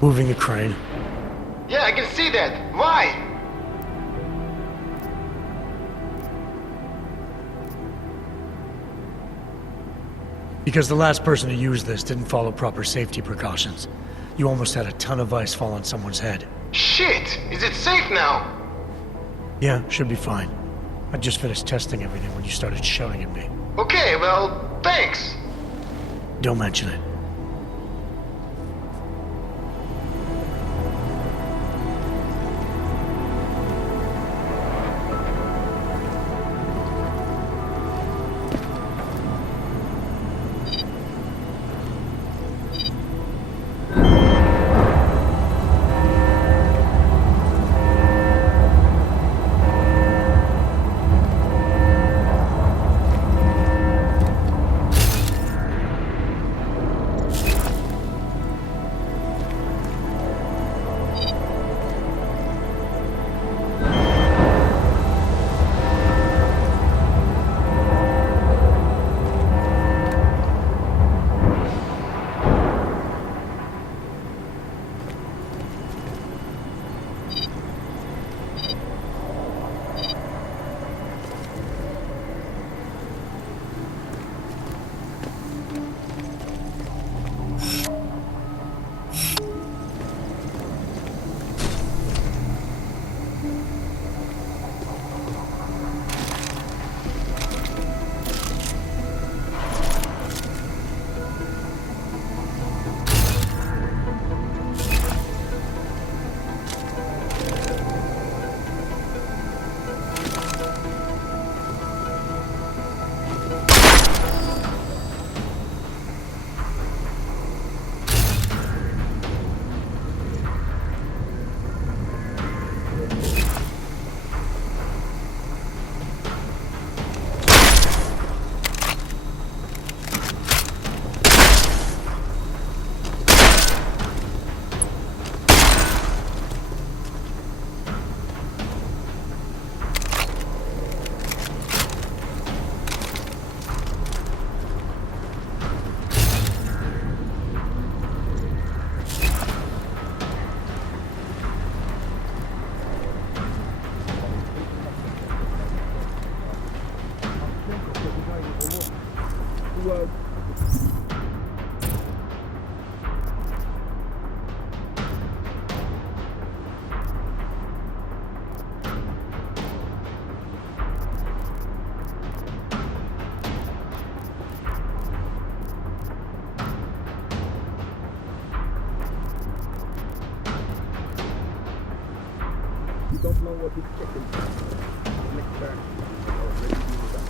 Moving the crane. Yeah, I can see that. Why? Because the last person to use this didn't follow proper safety precautions. You almost had a ton of ice fall on someone's head. Shit! Is it safe now? Yeah, should be fine. I just finished testing everything when you started shouting at me. Okay, well, thanks. Don't mention it. Don't know what he's checking. Next back. Already doing that.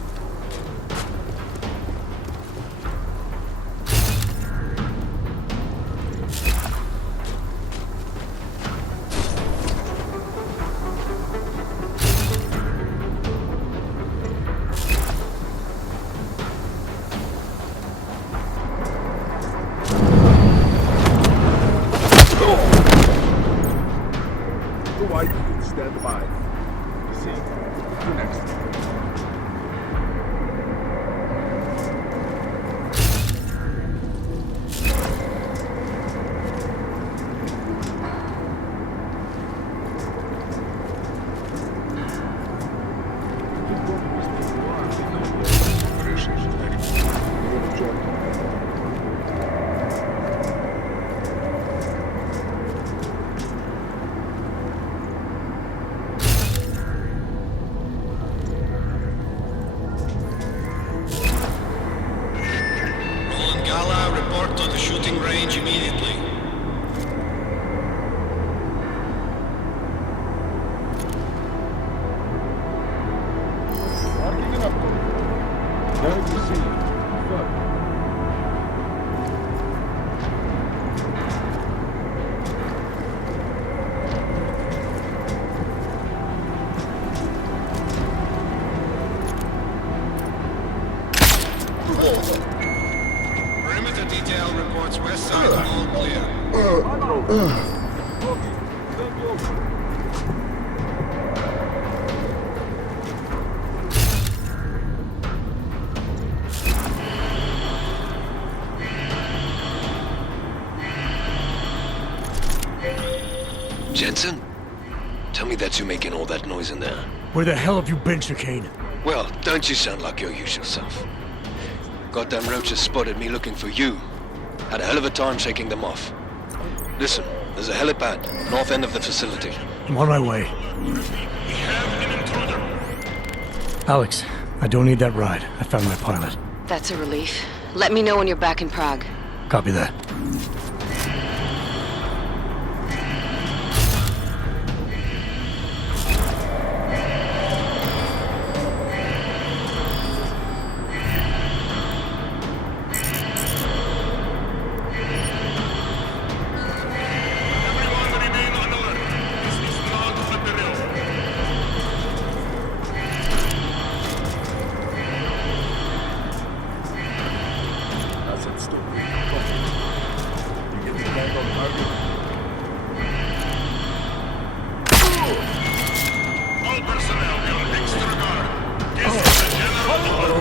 Why you can stand by. See, you next. you making all that noise in there? Where the hell have you been, Chicane? Well, don't you sound like your usual self. Goddamn roaches spotted me looking for you. Had a hell of a time shaking them off. Listen, there's a helipad, north end of the facility. I'm on my way. We have an intruder. Alex, I don't need that ride. I found my pilot. That's a relief. Let me know when you're back in Prague. Copy that. Everyone remain on alert. This is not a drill. That's it, stupid. Come on. You get the bag on target. All personnel be on extra guard. This is a general order.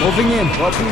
Moving in, copy.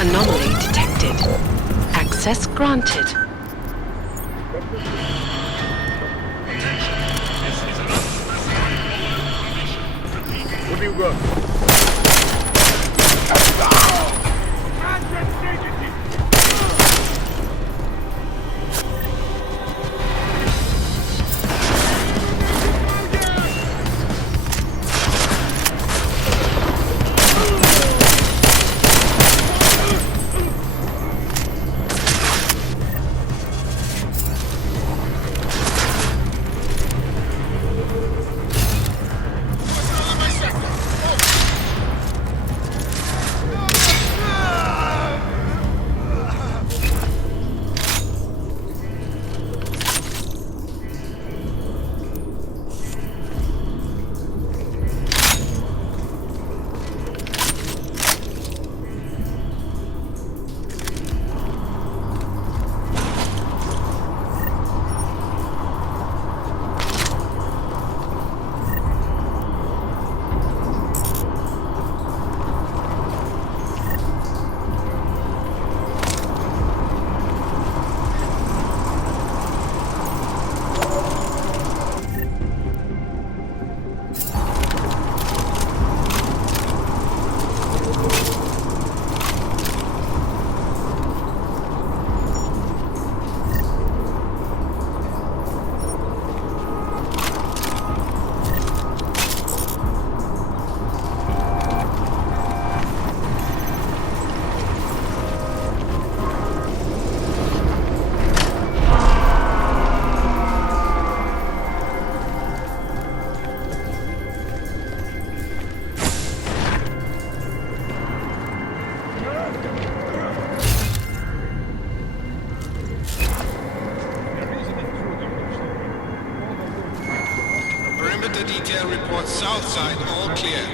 Anomaly detected. Access granted. What do you got? Perimeter detail reports south side, all clear.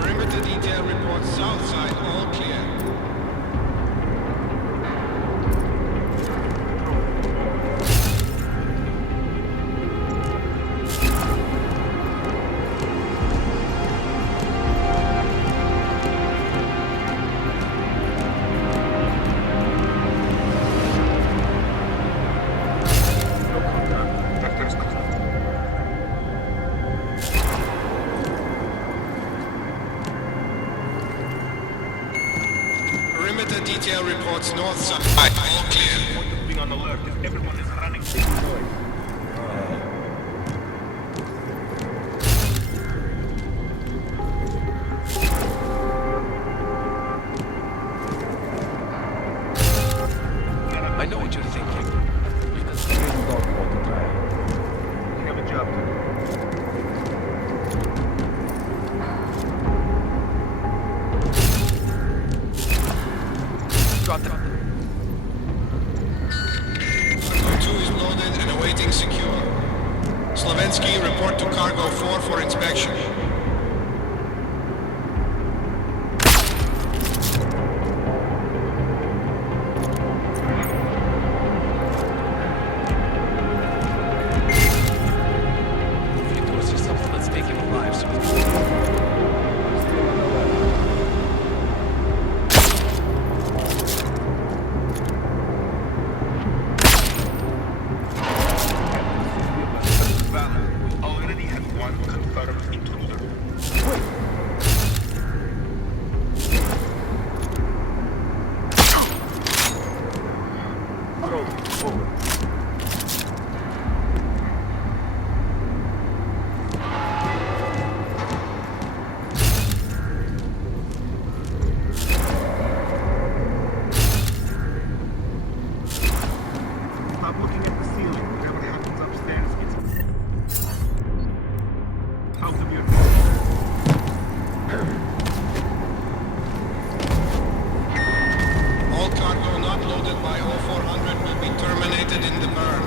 Perimeter detail reports south side, all clear. Perimeter detail reports north side, all clear. Being on alert if everyone is running. I know what you're thinking. You can We have a job to do. drop them. Cargo 2 is loaded and awaiting secure. Slovensky, report to Cargo 4 for inspection. If you do see something that's taking lives. Valid. We already have one confirmed intruder. Stop looking at the ceiling. Whatever happens upstairs gets out of your All cargo not loaded by 0400 will be terminated in the burn.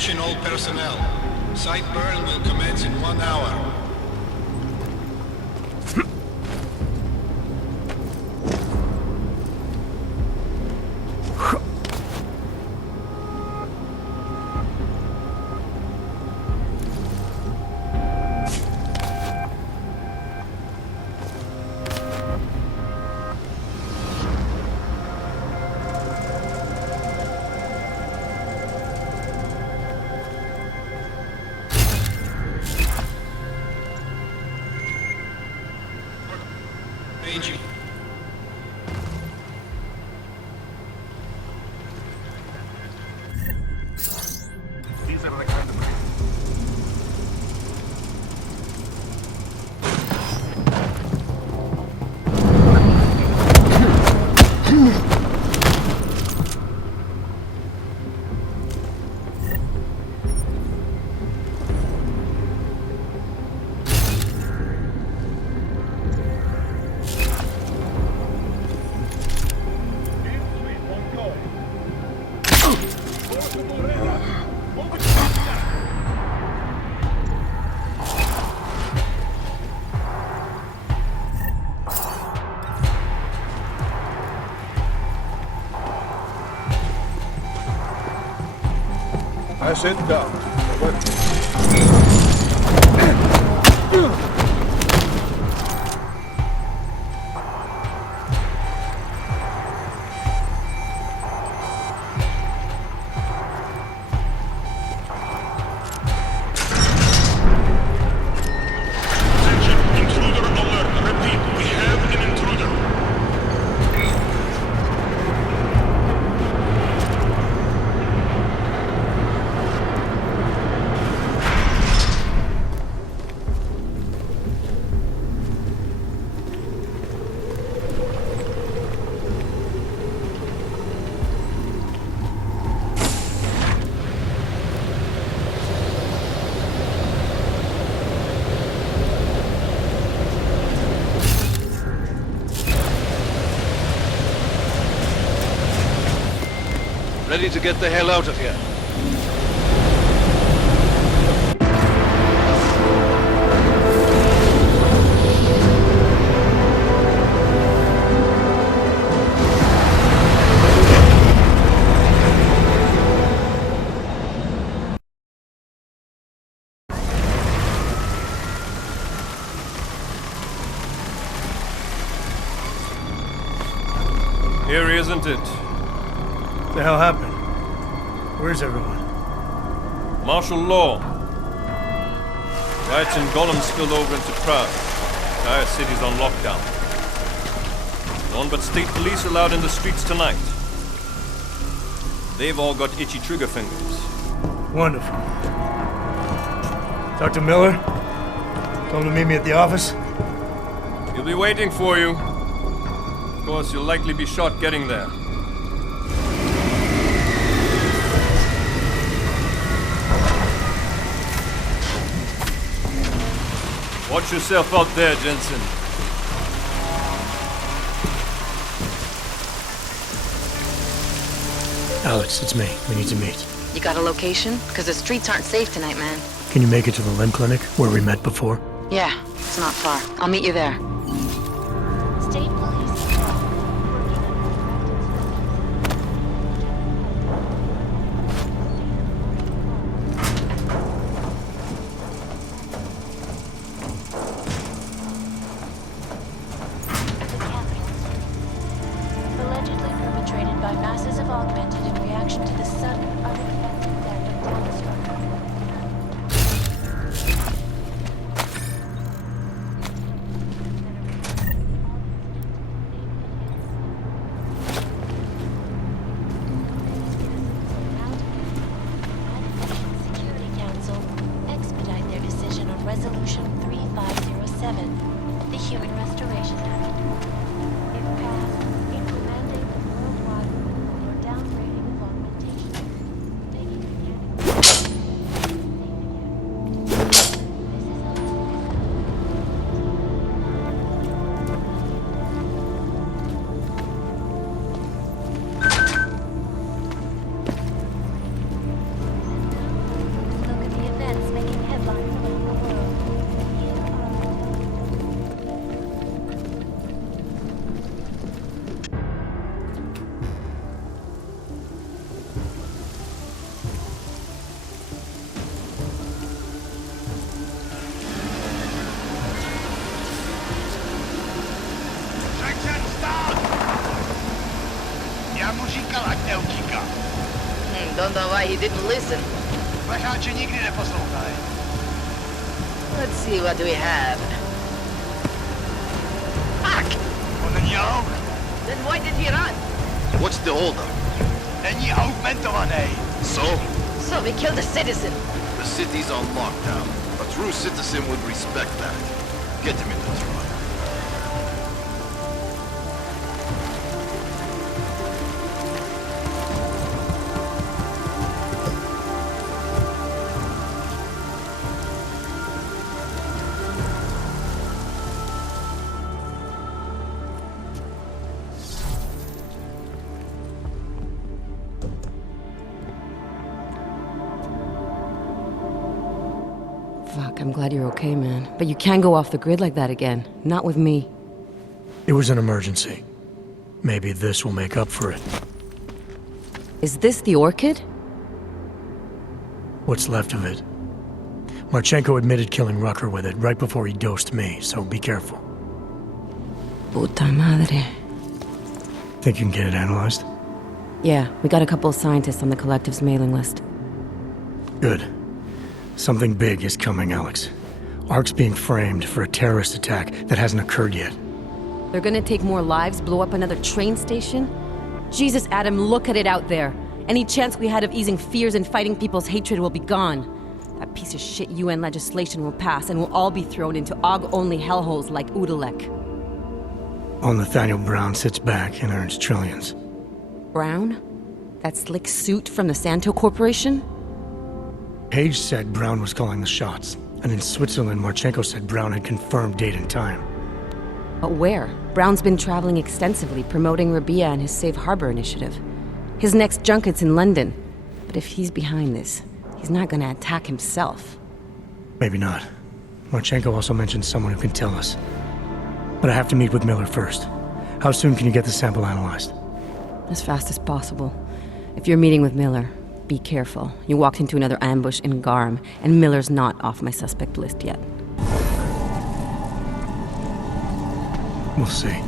Attention all personnel. Site burn will commence in 1 hour. Aging. These are the kind of I said down. Attention, intruder alert. Repeat, we have an intruder. Ready to get the hell out of here. Here, isn't it? What the hell happened? Where's everyone? Martial law. Riots in Gollum spilled over into Prague. Entire city's on lockdown. None but state police allowed in the streets tonight. They've all got itchy trigger fingers. Wonderful. Dr. Miller? Tell him to meet me at the office? He'll be waiting for you. Of course, you'll likely be shot getting there. Watch yourself out there, Jensen. Alex, it's me. We need to meet. You got a location? Because the streets aren't safe tonight, man. Can you make it to the limb clinic where we met before? Yeah, it's not far. I'll meet you there. State police. Allegedly perpetrated by masses of augmented in reaction to the sudden, unexpected death of town structure. Security Council expedite their decision on Resolution 3507, the Human Restoration Act. If passed, it will mandate the worldwide removal or downgrading of augmentations. Don't know why he didn't listen. Let's see what we have. Fuck! Then why did he run? What's the holdup? So we killed a citizen. The city's on lockdown. A true citizen would respect that. Get him in the truck. Fuck, I'm glad you're okay, man. But you can't go off the grid like that again. Not with me. It was an emergency. Maybe this will make up for it. Is this the orchid? What's left of it. Marchenko admitted killing Rucker with it right before he dosed me, so be careful. Puta madre. Think you can get it analyzed? Yeah, we got a couple of scientists on the collective's mailing list. Good. Something big is coming, Alex. ARC's being framed for a terrorist attack that hasn't occurred yet. They're gonna take more lives, blow up another train station? Jesus, Adam, look at it out there. Any chance we had of easing fears and fighting people's hatred will be gone. That piece of shit UN legislation will pass and we'll all be thrown into AUG-only hellholes like Udalek. All Nathaniel Brown sits back and earns trillions. Brown? That slick suit from the Santo Corporation? Page said Brown was calling the shots, and in Switzerland, Marchenko said Brown had confirmed date and time. But where? Brown's been traveling extensively, promoting Rabia and his Safe Harbor initiative. His next junket's in London. But if he's behind this, he's not gonna attack himself. Maybe not. Marchenko also mentioned someone who can tell us. But I have to meet with Miller first. How soon can you get the sample analyzed? As fast as possible. If you're meeting with Miller, be careful. You walked into another ambush in Garm, and Miller's not off my suspect list yet. We'll see.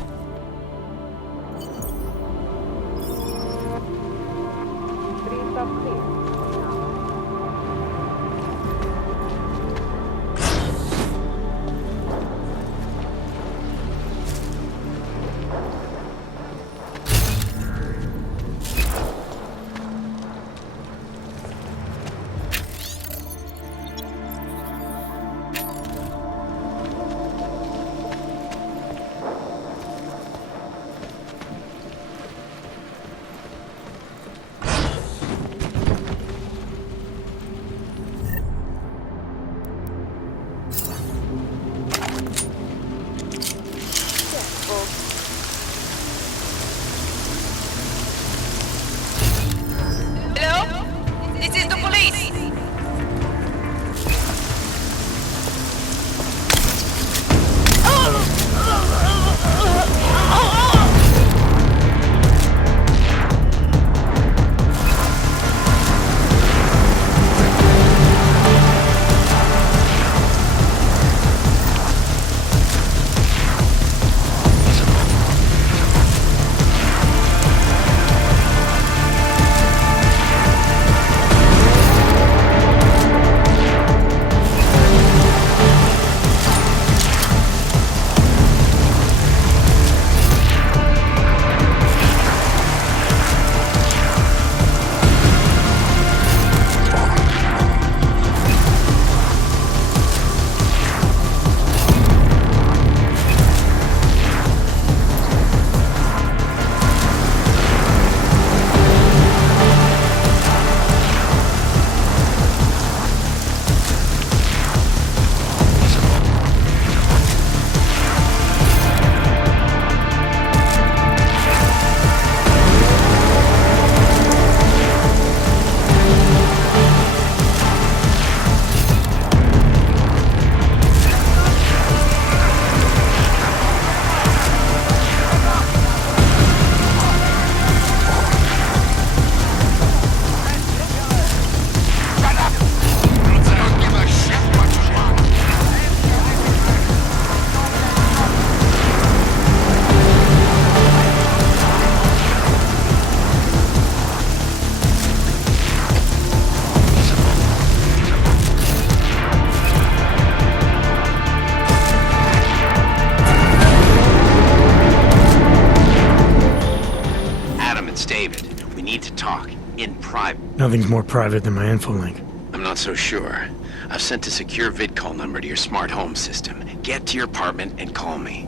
in private. Nothing's more private than my info link. I'm not so sure. I've sent a secure vid call number to your smart home system. Get to your apartment and call me.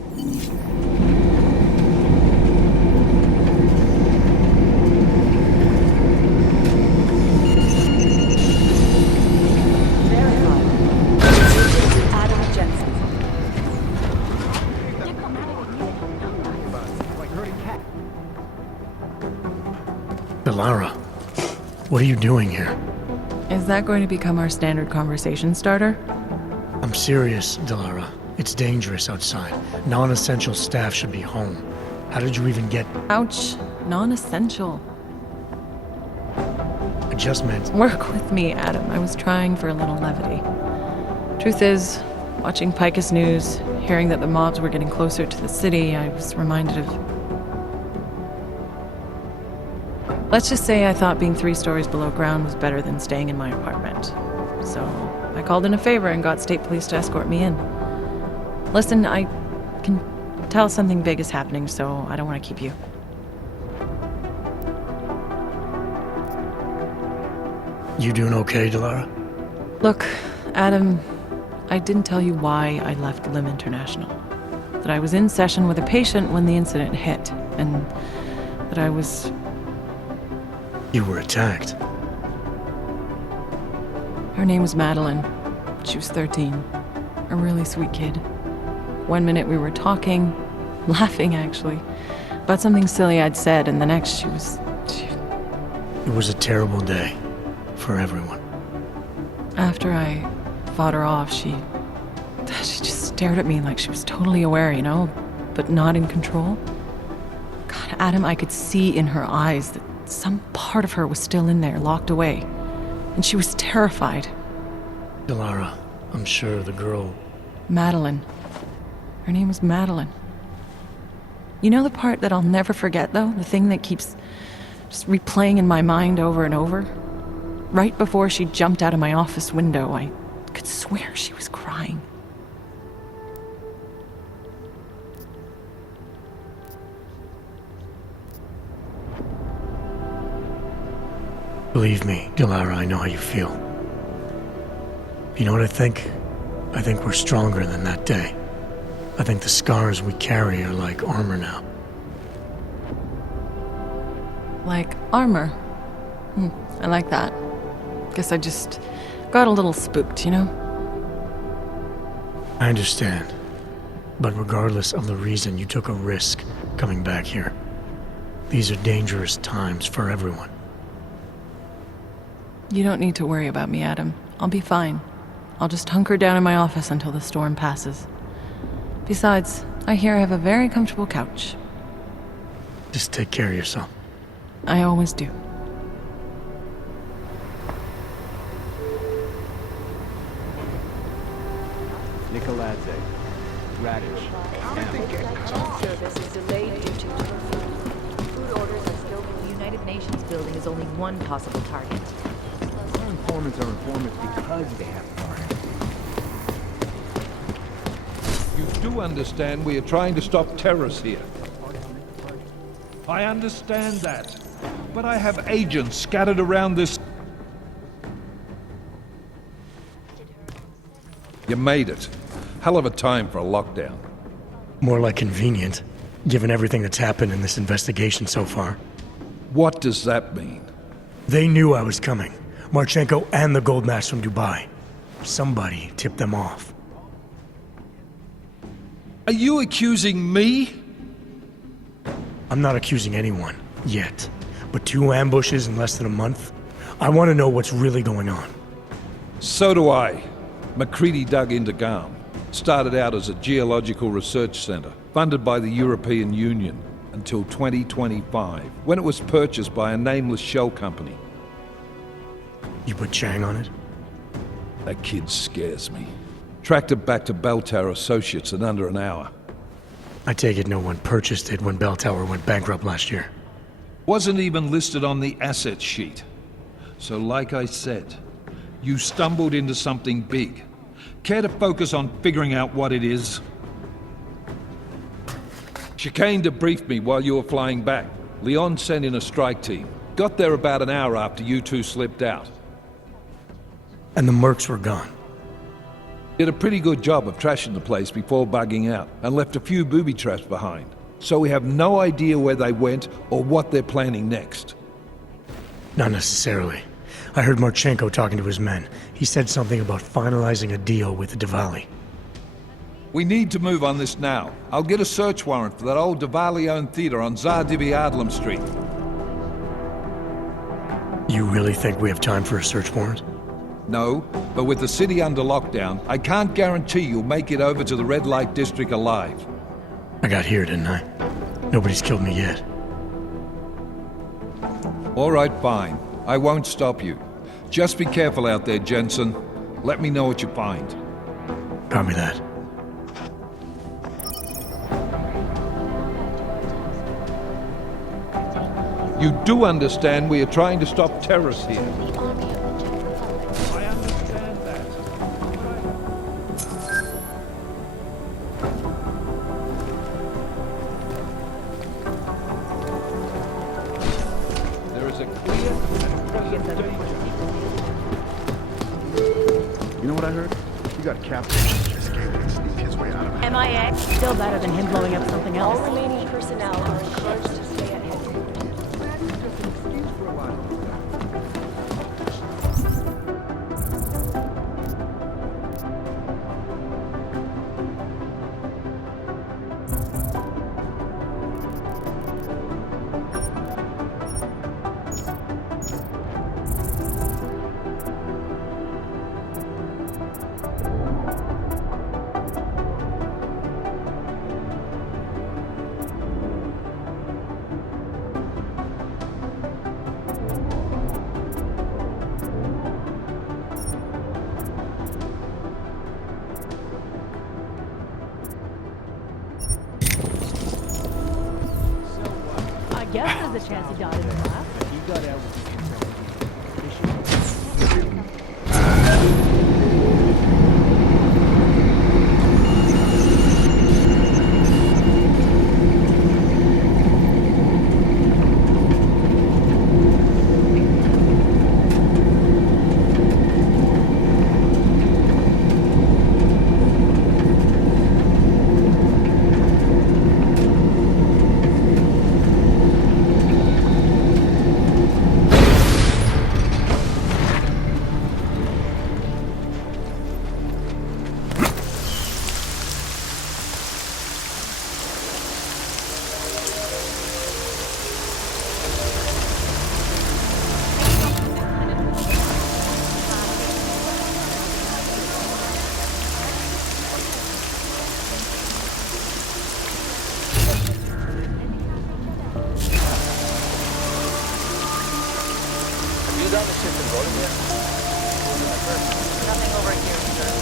Adam Jensen. Delara, what are you doing here? Is that going to become our standard conversation starter? I'm serious, Delara. It's dangerous outside. Non-essential staff should be home. How did you even get... Ouch. Non-essential. I just meant... Work with me, Adam. I was trying for a little levity. Truth is, watching Picus News, hearing that the mobs were getting closer to the city, I was reminded of... Let's just say I thought being 3 stories below ground was better than staying in my apartment. So I called in a favor and got state police to escort me in. Listen, I can tell something big is happening, so I don't want to keep you. You doing okay, Delara? Look, Adam, I didn't tell you why I left Lim International. That I was in session with a patient when the incident hit, and that I was... You were attacked. Her name was Madeline. She was 13. A really sweet kid. One minute we were talking, laughing actually, about something silly I'd said, and the next she was... It was a terrible day for everyone. After I fought her off, she just stared at me like she was totally aware, you know, but not in control. God, Adam, I could see in her eyes that some part of her was still in there, locked away. And she was terrified. Delara, I'm sure the girl... Madeline. Her name was Madeline. You know the part that I'll never forget, though? The thing that keeps just replaying in my mind over and over? Right before she jumped out of my office window, I could swear she was crying. Believe me, Delara, I know how you feel. You know what I think? I think we're stronger than that day. I think the scars we carry are like armor now. Like armor? I like that. Guess I just got a little spooked, you know? I understand. But regardless of the reason, you took a risk coming back here. These are dangerous times for everyone. You don't need to worry about me, Adam. I'll be fine. I'll just hunker down in my office until the storm passes. Besides, I hear I have a very comfortable couch. Just take care of yourself. I always do. Nicoladze. Radish. Service is delayed due to food orders are still... The United Nations building is only one possible target. Our informants are informants because they have power. You do understand we are trying to stop terrorists here. I understand that. But I have agents scattered around this... You made it. Hell of a time for a lockdown. More like convenient, given everything that's happened in this investigation so far. What does that mean? They knew I was coming. Marchenko and the gold mask from Dubai. Somebody tipped them off. Are you accusing me? I'm not accusing anyone, yet. But 2 ambushes in less than a month? I want to know what's really going on. So do I. McCready dug into GARM. Started out as a geological research center, funded by the European Union, until 2025, when it was purchased by a nameless shell company. You put Chang on it? That kid scares me. Tracked it back to Bell Tower Associates in under an hour. I take it no one purchased it when Bell Tower went bankrupt last year. Wasn't even listed on the asset sheet. So like I said, you stumbled into something big. Care to focus on figuring out what it is? Chicane debriefed me while you were flying back. Leon sent in a strike team. Got there about an hour after you two slipped out. And the mercs were gone. Did a pretty good job of trashing the place before bugging out, and left a few booby traps behind. So we have no idea where they went or what they're planning next. Not necessarily. I heard Marchenko talking to his men. He said something about finalizing a deal with the Diwali. We need to move on this now. I'll get a search warrant for that old Diwali-owned theater on Zardibi Adlam Street. You really think we have time for a search warrant? No, but with the city under lockdown, I can't guarantee you'll make it over to the red light district alive. I got here, didn't I? Nobody's killed me yet. All right, fine. I won't stop you. Just be careful out there, Jensen. Let me know what you find. Copy that. You do understand we are trying to stop terrorists here. I understand that. There is a clear and present danger. You know what I heard? You got captured. Escaped and sneaked his way out of it. MIA? Still better than him blowing up something else. All remaining personnel are encouraged to stay at headquarters. I guess there's a chance he died in the lab. He got out with Nothing over here, sir.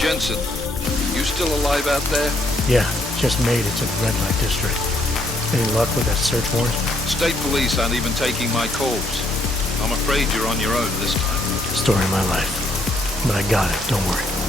Jensen, you still alive out there? Yeah, just made it to the red light district. Any luck with that search warrant? State police aren't even taking my calls. I'm afraid you're on your own this time. Story of my life. But I got it, don't worry.